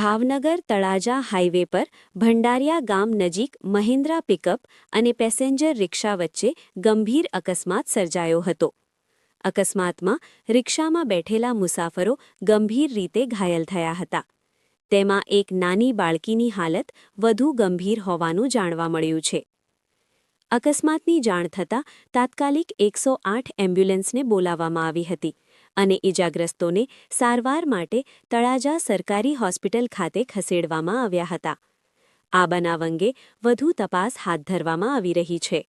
Bhavnagar Talaja highway પર ભંડારિયા ગામ નજીક મહિન્દ્રા પિકઅપ અને પેસેન્જર રિક્ષા વચ્ચે ગંભીર અકસ્માત સર્જાયો હતો. અકસ્માતમાં રિક્ષામાં બેઠેલા મુસાફરો ગંભીર રીતે ઘાયલ થયા હતા. તેમાં એક નાની બાળકીની હાલત વધુ ગંભીર હોવાનું જાણવા મળ્યું છે. અકસ્માતની જાણ થતાં તાત્કાલિક 108 એમ્બ્યુલન્સને બોલાવવામાં આવી હતી અને ઇજાગ્રસ્તોને સારવાર માટે તળાજા સરકારી હોસ્પિટલ ખાતે ખસેડવામાં આવ્યા હતા. આ બનાવ અંગે વધુ તપાસ હાથ ધરવામાં આવી રહી છે.